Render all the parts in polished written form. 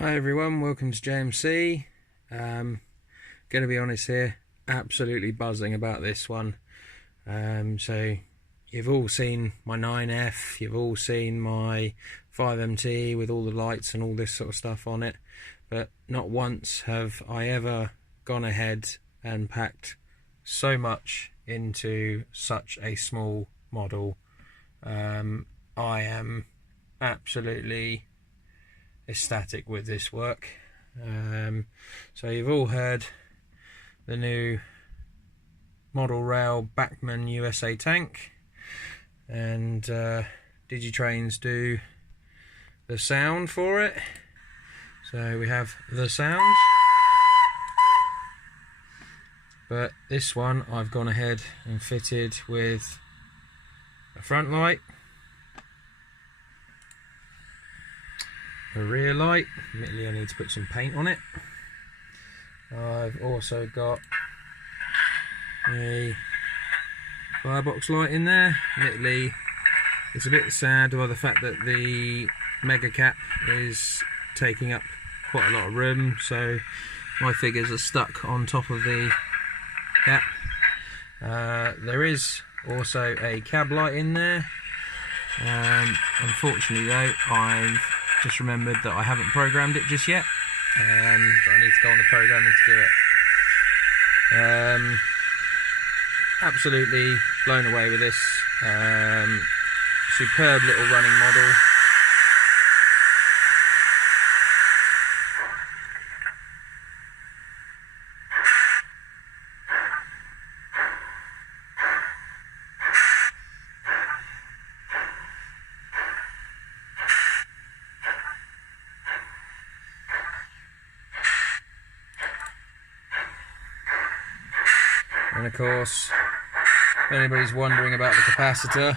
Hi everyone, welcome to JMC. Going to be honest here, absolutely buzzing about this one. So you've all seen my 9F, you've all seen my 5MT with all the lights and all this sort of stuff on it, but not once have I ever gone ahead and packed so much into such a small model. I am absolutely ecstatic with this work. So you've all heard the new model rail Bachmann USA tank, and DigiTrains do the sound for it. So we have the sound, but this one I've gone ahead and fitted with a front light, a rear light. Admittedly I need to put some paint on it. I've also got a firebox light in there. Admittedly it's a bit sad by the fact that the mega cap is taking up quite a lot of room, so my figures are stuck on top of the cap. There is also a cab light in there. Unfortunately though, I've just remembered that I haven't programmed it just yet, but I need to go on the programming to do it. Absolutely blown away with this. Superb little running model. And of course, if anybody's wondering about the capacitor,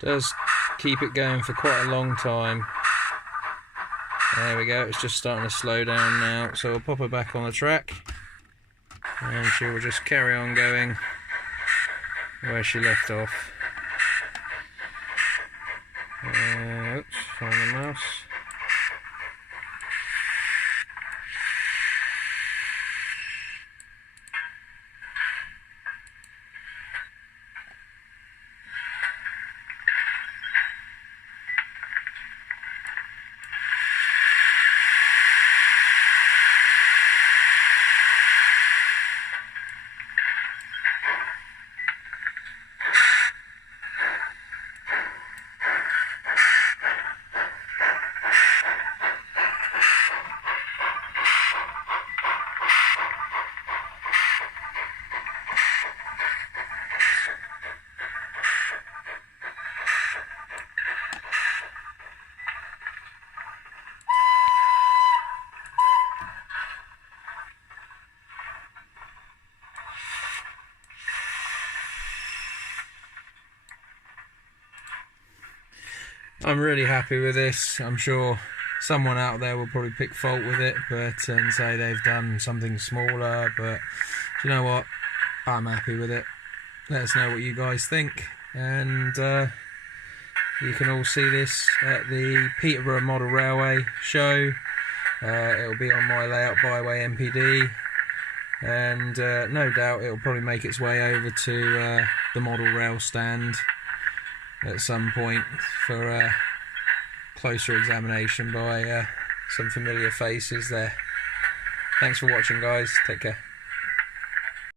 does keep it going for quite a long time. There we go, it's just starting to slow down now, so we'll pop her back on the track and she will just carry on going where she left off. Oops, find the mouse. I'm really happy with this. I'm sure someone out there will probably pick fault with it, and say they've done something smaller, but do you know what? I'm happy with it. Let us know what you guys think, and you can all see this at the Peterborough Model Railway show. It'll be on my Layout Byway MPD, and no doubt it'll probably make its way over to the model rail stand at some point for a closer examination by some familiar faces there. Thanks for watching, guys. Take care.